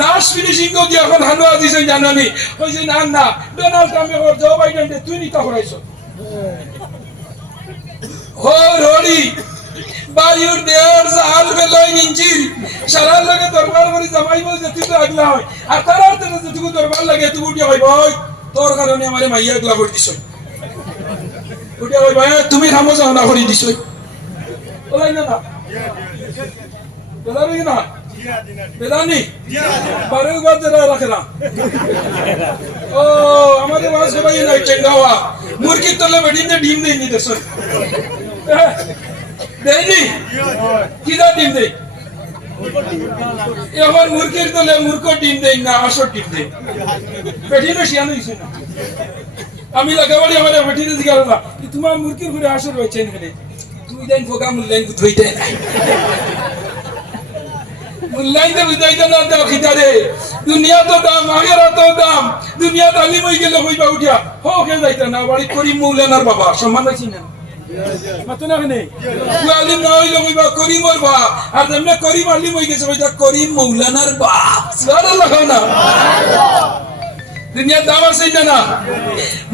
Last finishing কি এখন হানুয়া দিছে জানানি। কইছে, না না ডোনাল্ড ট্রাম্পে ওর জো বাইডেন তুই নিতা করাইছ ও রোডি জাল বেলই সারার দরবার করি জামাই বল যে তুই তো আগলা হয়। আর তার অর্থ যে তুই দরবার লাগে, তুই উঠিয়া হইব। তোর কারণে আমারে মাইয়া আগলা করে দিছ। উঠিয়া হইব তুমি খামো যাও না করে দিছ। ওলাই না না। না? বেদানি বারে উবার যেটা রাখে না ও, আমাদের বাস সবাই নাই চেঙ্গাওয়া মুরগির তলে বেডিন ডিম দেয়নি দেশ। দেয়নি? দেয়? তলে মূর্খ ডিম দেয় না, আসর ডিম দেয়। বেটিনে শিয়ানো হইছে না। আমি লাগাবাড়ি আমার জিজ্ঞাসা করলাম, কি তোমার মুরগির ঘুরে আসর রয়েছে এখানে? তুমি দেন ফোকা মূল্যায়ন ধুইতে নাই। মূল্যায়ন বুঝাইতে না দাও খিতারে দুনিয়া তো দাম আগেরা দাম দুনিয়া তালিম হয়ে গেলে হইবা উঠিয়া। হোকে যাইতা না, বাড়ি করিম মৌলানার বাবা। সম্মান পাইছি না? করিম মৌলানার বাপ। না? দুনিয়ার দাম আছে না না।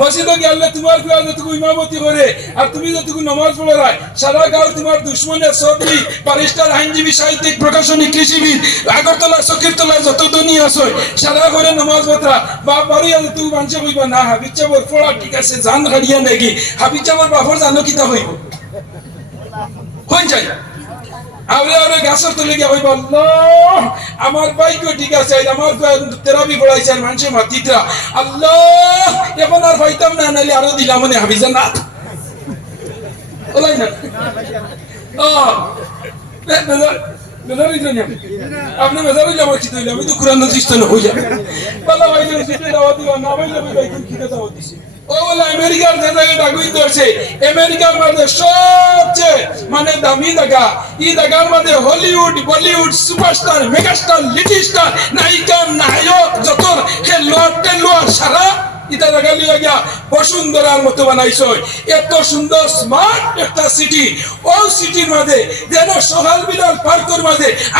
মসজিদে গেলে তোমার কেউ যতটুকু ইমামতি করে, আর তুমি যতটুকু নমাজ পড়ে রায়, সারা গাঁও তোমার দুশ্মনের সবরি বারিস্টার আইনজীবী, সাহিত্যিক, প্রকাশনী, কৃষিবিদ, আগরতলা সকিরতলা যত দনি আছে, সারা ঘরে নমাজ পড়া বা বাড়ি আর তুই মানছে হইবা না হাবিজ চাবর পড়া ঠিক আছে, জান হারিয়া নাকি হাবিজ চাবর বাপর জানো কিতা হইব? হয়ে যায় আরে আরে গাছের তলে আমার ঠিক আছে আমার তেরাবি পড়াইছে দিলাম মানে হাবিজা ওলাই না। আপনি মেজারই যাব কি তৈরি আমি তো কোরআন নজিস্ত না যাবে পালা ভাই ভাই ভাই কি দাওয়াত দিছে। ও আমেরিকার জায়গায় ডাকুই আমেরিকার মধ্যে সবচেয়ে মানে দামি জায়গা এই জায়গার মধ্যে Hollywood, Bollywood superstar, megastar, little star, নায়িকা, নায়ক, যত খেলোয়াড় টেলোয়াড় সারা ইটা লিয়ে বসুন্ধরার মতো বানাইছ এত সুন্দর স্মার্ট একটা সিটি ও সিটির মাঝে যেন সকাল বিলাল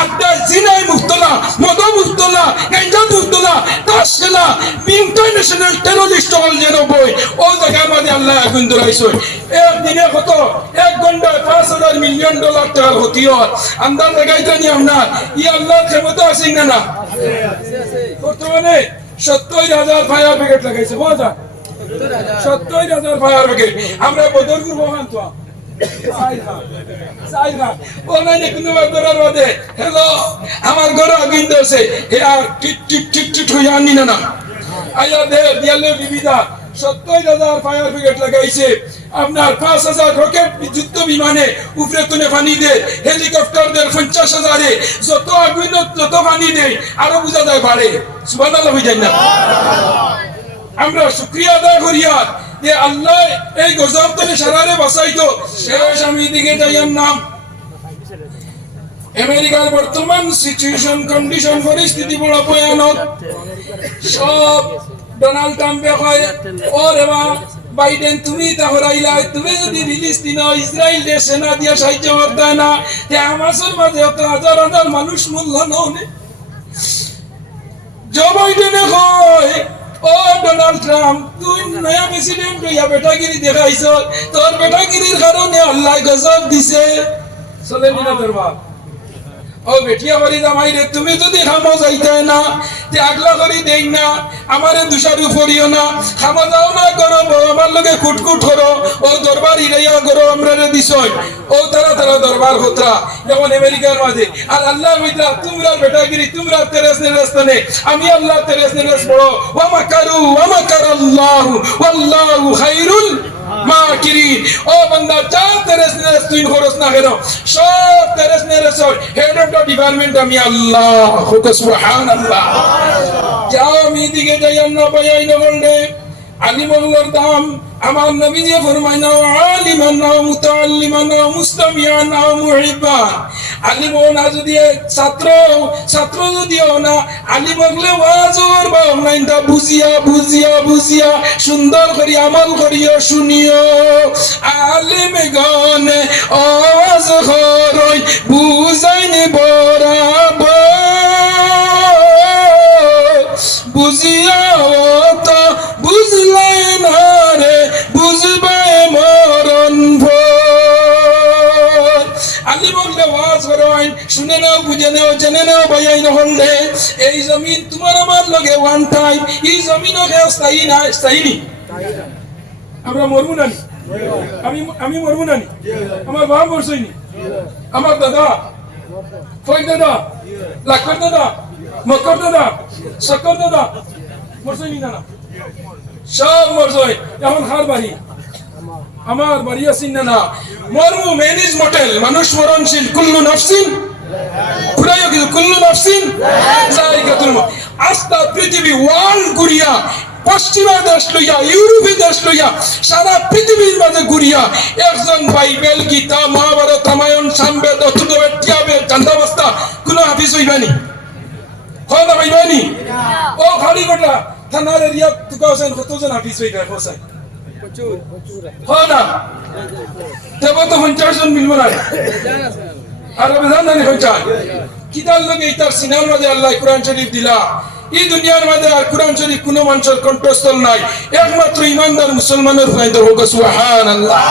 আড্ডা, জিনাই মুক্তলা মদ মুক্তলা গাঞ্জা মুক্তলা তাস খেলা ইন্টারন্যাশনাল বই ও জায়গার মাঝে আল্লাহ আগুন ধরাইছ এক দিনে কত? এক ঘণ্টা পাঁচ হাজার মিলিয়ন ডলার টাকার ক্ষতি হয়। আন্দাজ লাগাইতে আপনার ই আল্লাহর ক্ষমতা আছে না? বর্তমানে সত্তর হাজার ফায়ার ব্রিগেড লাগাইছে, বোঝা সত্তর হাজার ফায়ার ব্রিগেড আমরা বদরপুর মহান তো আমার ঘরে আগুন দিয়েছে টিট টিট টিট টিট হইয়া আনি না আয়া দে দিয়ালে আপনার পাঁচ হাজার রকেট যুদ্ধ বিমানে উপরে তুলে পানি দে হেলিকপ্টার দের পঞ্চাশ হাজারে যত আগুন যত পানি দেয়। আরও বোঝা যায় বাড়ে। সুবাদ হয়ে যায় না? আমরা শুক্রিয়া আদায় করিয়া যে আল্লাহ এই গজব থেকে সারারে বাঁচাইতো। শেষ, আমি দিকে যাইয়ার নাম। আমেরিকার বর্তমান সিচুয়েশন কন্ডিশন পরিস্থিতি বড় ভয়ানক। সব ডোনাল্ড ট্রাম্পে কয় ও রেবা বাইডেন, তুমি তা হরাইলা তুমি যদি রিলিজ দিন ইসরায়েল দেশ সেনা দিয়া সাহায্য করতে না যে আমাদের মাঝে অত হাজার হাজার মানুষ মূল্য নয় জো বাইডেনে কয় ও ডোনাল্ড ট্রাম্প, তুই নয়া প্রেসিডেন্ট হইয়া বেটাগিরি দেখাইছ, তোর বেটাগিরির কারণে আল্লাহ গজব দিছে। চলে নিনা দরবার। ও বেটিয়া বাড়ি জামাই রে, তুমি যদি খামো যাইতে না তে আগলা করি দেই না, আমারে দুষারু পড়িও না খামো যাও না করো আমার লগে কুটকুট করো ও দরবার ইরাইয়া করো আমরা রে দিছই। ও তারা তারা দরবার হতরা, যেমন আমেরিকার মাঝে। আর আল্লাহ হইতা তোমরা বেটাগিরি, তোমরা তেরেস নেরেস্তানে আমি আল্লাহ তেরেস নেরেস বড়। ওয়া মাকারু, ওয়া মাকার আল্লাহ ওয়াল্লাহু খাইরুল মাকিরিন ও বান্দা যা তেরেস নেরেস তুই খরচ না কেন? সব তেরেস নেরেস হেড অফ দ্য ডিপার্টমেন্ট আমি আল্লাহ হুক সুবহানাল্লাহ। যা আমি দিকে যাই না পাই নগরে আলী মহলার দাম আমার নবী যে ফরমায় না আলিমান না মুতাআল্লিমান না মুস্তামিয়ান না মুহিব্বান আলিম না যদি ছাত্র ছাত্র যদিও না আলিম হলে ওয়াজর বা অনলাইনটা বুঝিয়া বুঝিয়া বুঝিয়া সুন্দর করি, আমল করিও, শুনিও। আলিম গনে অজ হরই বুঝাইনি বরাবর নেও জেনে নেও ভাইয়াই নহল এই জমিন তোমার আমার লগে ওয়ান টাইম এই জমিনও কেউ স্থায়ী না, স্থায়ী নি? আমরা মরবো নানি আমি আমি মরবো নানি আমার বাবা মরছইনি আমার দাদা ফৈদ দাদা? লাখর দাদা? মকর দাদা? শকর দাদা? মরছইনি না না সব মরছই এখন খার বাড়ি আমার বাড়ি আছেন না না? মরমু মেনিজ মটেল মানুষ মরণশীল কুল্লু নফসিন। কিন্তু কুল্লু নফসিন। আস্তা পৃথিবী ওয়ার্ল্ড ঘুরিয়া পশ্চিমা দেশ লইয়া, ইউরোপী দেশ লইয়া, সারা পৃথিবীর মাঝে ঘুরিয়া একজন বাইবেল গীতা মহাভারত রামায়ণ সামবেদ অথুতবেদ টিয়াবেদ চান্দাবস্তা কোনো হাফিজ হইবানি? হয় না হইবানি? ও খালি গোটা থানার এরিয়া তুকা হোসেন কতজন হাফিজ হইবা হোসেন হয় না? তেবা তো পঞ্চাশ জন মিলব না? আর আবেদন জানি পঞ্চাশ কিতার লগে ইতার সিনার মাঝে আল্লাহ কোরআন শরীফ দিলা? এই দুনিয়ার মাঝে আর কোরআন শরীফ কোনো মানুষের কণ্ঠস্থল নাই। একমাত্র ইমানদার মুসলমানের ফায়দা হোক সুবহান আল্লাহ